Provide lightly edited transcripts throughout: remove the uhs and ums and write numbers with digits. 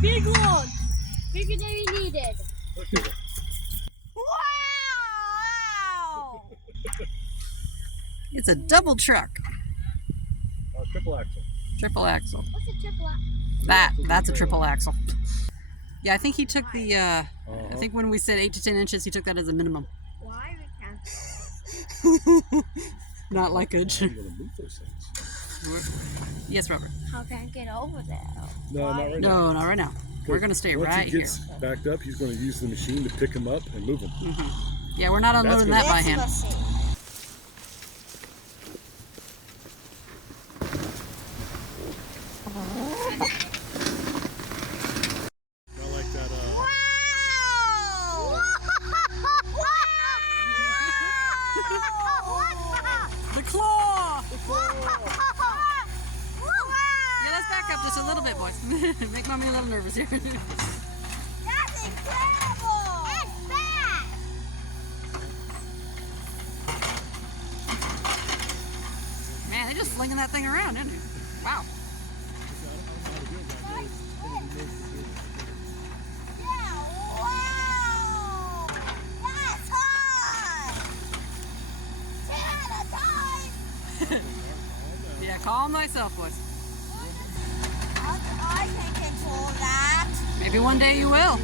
Big log. Bigger than we needed. Wow! It's a double truck. Triple axle. Triple axle. What's a triple axle? That's a triple axle. Yeah, I think he took the, I think when we said 8 to 10 inches, he took that as a minimum. Why we can't? Not like a... I'm gonna move those things. Yes, Robert. How can I get over there? No, not right now. No, not right now. We're going to stay right Once he here. gets backed up, he's going to use the machine to pick him up and move him. Yeah, we're not unloading that by hand. Not like that, The claw! Yeah, let's back up just a little bit, boys. Make Mommy a little nervous here. That's incredible! That's bad! Man, they're just slinging that thing around, isn't it? Wow. Yeah, wow! That's hard! 10 at a time! Yeah, calm thyself, boys. I can control that. Maybe one day you will.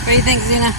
What do you think, Zena?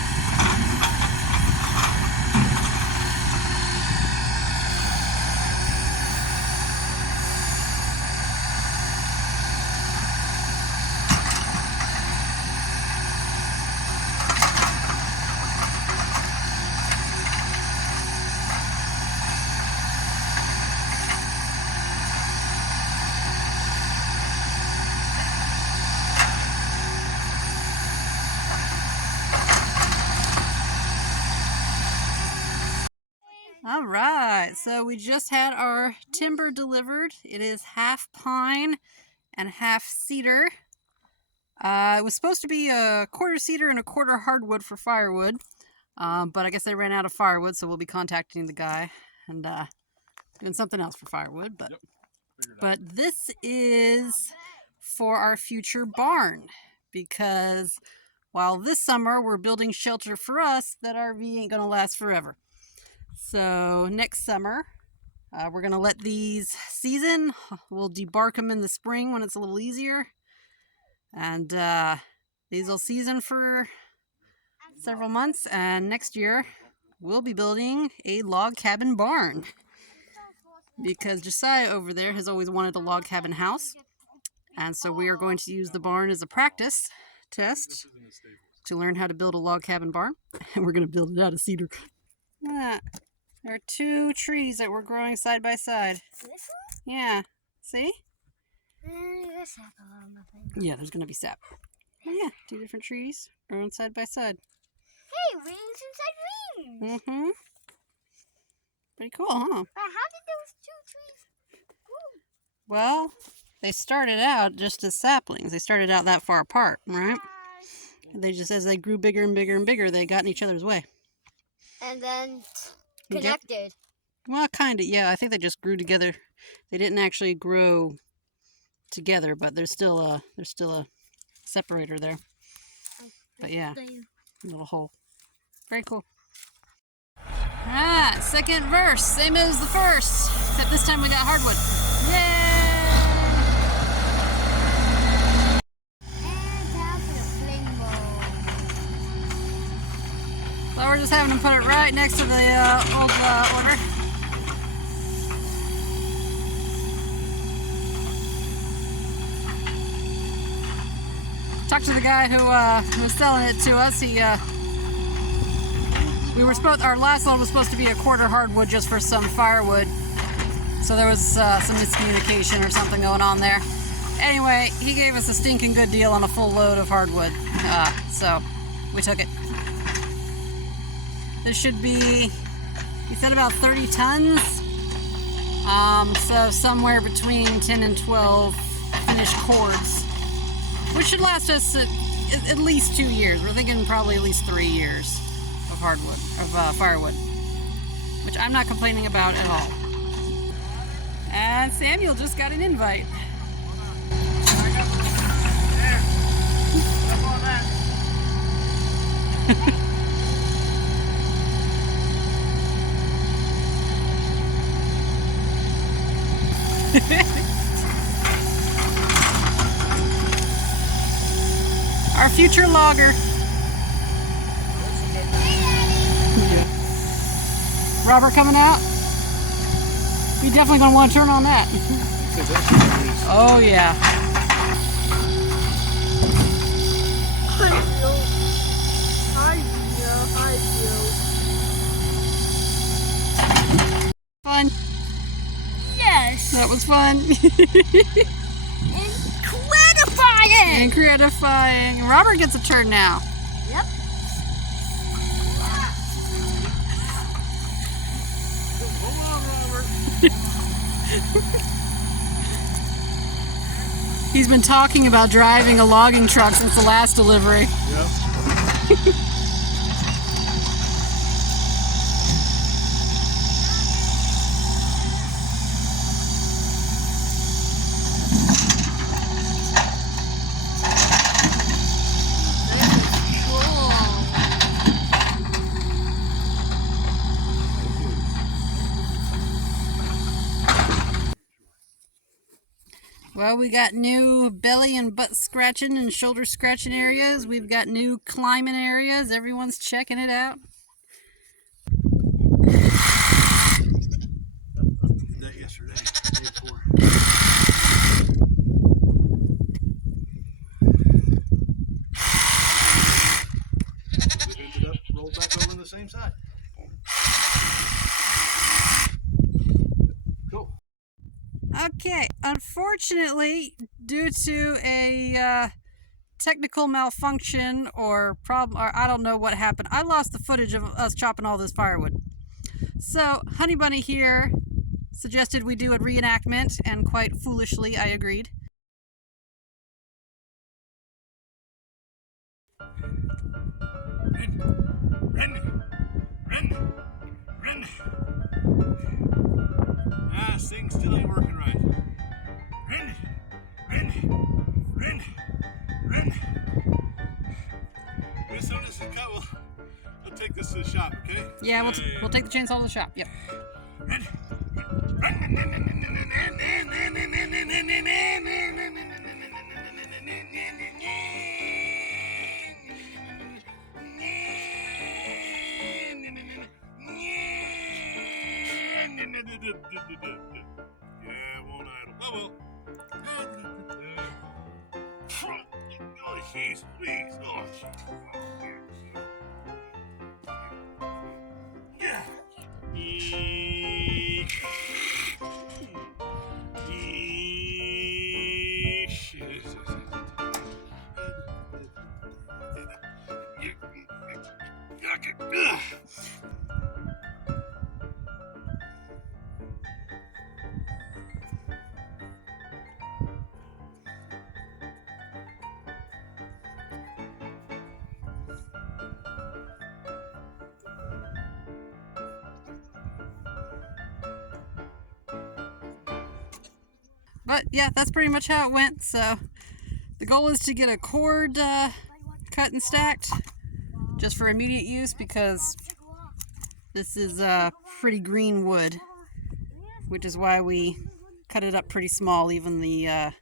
All right, so we just had our timber delivered. It is half pine and half cedar. It was supposed to be a quarter cedar and a quarter hardwood for firewood, but I guess they ran out of firewood, so we'll be contacting the guy and doing something else for firewood. But this is for our future barn, because while this summer we're building shelter for us, that RV ain't gonna last forever. So next summer, we're going to let these season. We'll debark them in the spring when it's a little easier. And these will season for several months. And next year, we'll be building a log cabin barn. Because Josiah over there has always wanted a log cabin house. And so we are going to use the barn as a practice test to learn how to build a log cabin barn. And we're going to build it out of cedar. There are 2 trees that were growing side by side. This one? Yeah. See? There's sap along the thing. Yeah, there's going to be sap. Oh, yeah, 2 different trees growing side by side. Hey, rings inside rings! Mm-hmm. Pretty cool, huh? But how did those 2 trees grow? Well, they started out just as saplings. They started out that far apart, right? And they just, as they grew bigger and bigger and bigger, they got in each other's way. And then connected. Well, kind of, yeah. I think they just grew together. They didn't actually grow together, but there's still a separator there. But yeah, little hole. Very cool. Ah, second verse, same as the first, except this time we got hardwood. Yay! And down to the fling bowl. So we're just having to put it right next to the old order. Talked to the guy who was selling it to us. Our last load was supposed to be a quarter hardwood just for some firewood. So there was some miscommunication or something going on there. Anyway, he gave us a stinking good deal on a full load of hardwood, so we took it. This should be, he said about 30 tons, so somewhere between 10 and 12 finished cords, which should last us at least 2 years. We're thinking probably at least 3 years of firewood, which I'm not complaining about at all. And Samuel just got an invite. Our future logger. Robert coming out? We definitely gonna want to turn on that. Oh yeah. Fun. Yes. That was fun. Incredifying. Incredifying. Robert gets a turn now. Yep. Come on, Robert. He's been talking about driving a logging truck since the last delivery. Yep. Well, we got new belly and butt scratching and shoulder scratching areas. We've got new climbing areas. Everyone's checking it out. Did that yesterday. Day before. It ended up rolled back over on the same side. Cool. Okay, unfortunately, due to a technical malfunction or problem, or I don't know what happened, I lost the footage of us chopping all this firewood. So, Honey Bunny here suggested we do a reenactment, and quite foolishly, I agreed. Run. Ah, this thing still ain't working right. Run. As soon as this is cut, we'll take this to the shop, okay? Yeah, we'll take the chainsaw to the shop. Yep. Yeah, won't idle. Oh, oh, jeez, please. Oh, yeah. But yeah, that's pretty much how it went. So the goal is to get a cord cut and stacked just for immediate use, because this is pretty green wood, which is why we cut it up pretty small, even the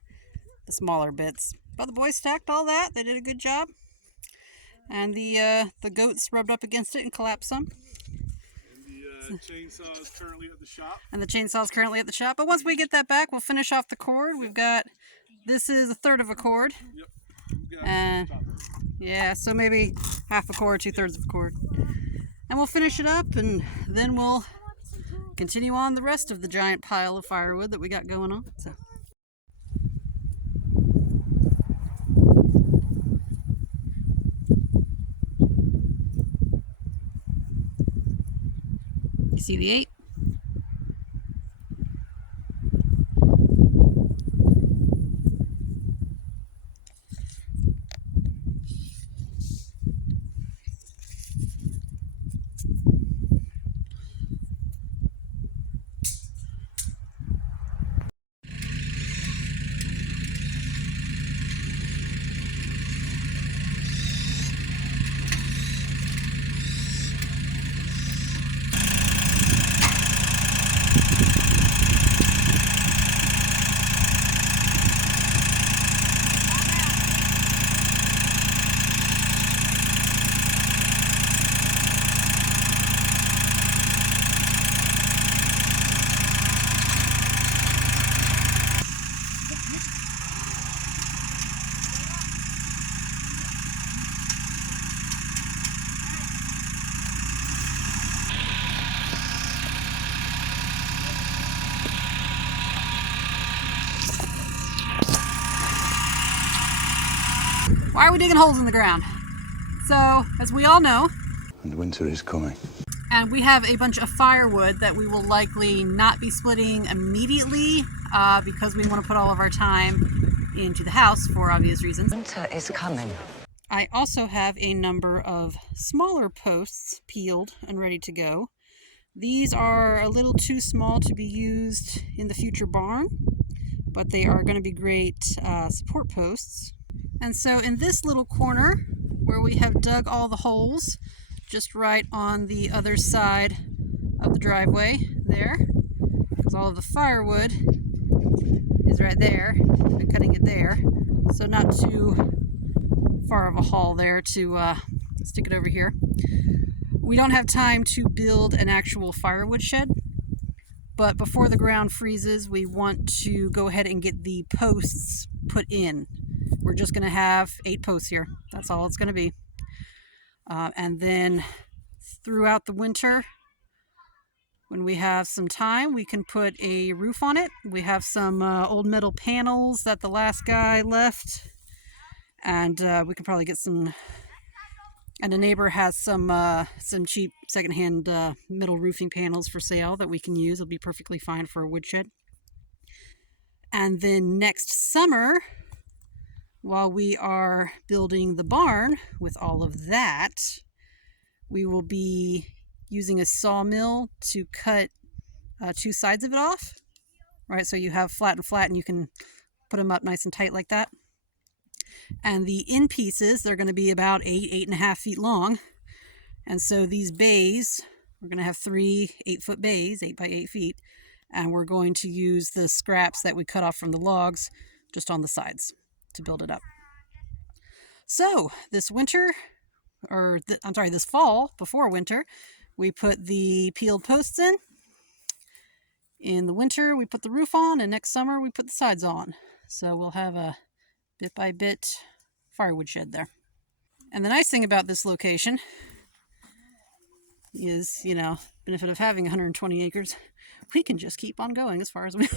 smaller bits. But the boys stacked all that. They did a good job. And the goats rubbed up against it and collapsed some. And the chainsaw is currently at the shop. But once we get that back, we'll finish off the cord. We've got, this is a third of a cord. Yep. And yeah, so maybe half a cord, 2/3 of a cord. And we'll finish it up, and then we'll continue on the rest of the giant pile of firewood that we got going on. So see the 8. Why are we digging holes in the ground? So, as we all know, And winter is coming. and we have a bunch of firewood that we will likely not be splitting immediately because we want to put all of our time into the house for obvious reasons. Winter is coming. I also have a number of smaller posts peeled and ready to go. These are a little too small to be used in the future barn, but they are going to be great support posts. And so in this little corner where we have dug all the holes, just right on the other side of the driveway there, because all of the firewood is right there, I've been cutting it there, so not too far of a haul there to stick it over here. We don't have time to build an actual firewood shed, but before the ground freezes, we want to go ahead and get the posts put in. We're just going to have 8 posts here. That's all it's going to be. And then throughout the winter, when we have some time, we can put a roof on it. We have some old metal panels that the last guy left, and we can probably get some. And a neighbor has some cheap secondhand metal roofing panels for sale that we can use. It'll be perfectly fine for a woodshed. And then next summer, while we are building the barn with all of that, we will be using a sawmill to cut 2 sides of it off. Right, so you have flat and flat, and you can put them up nice and tight like that. And the end pieces, they're going to be about 8.5 feet long. And so these bays, we're going to have 3 8-foot bays, 8 by 8 feet. And we're going to use the scraps that we cut off from the logs just on the sides to build it up. So this winter, this fall, before winter, we put the peeled posts in. In the winter, we put the roof on, and next summer, we put the sides on. So we'll have a bit by bit firewood shed there. And the nice thing about this location is, benefit of having 120 acres, we can just keep on going as far as we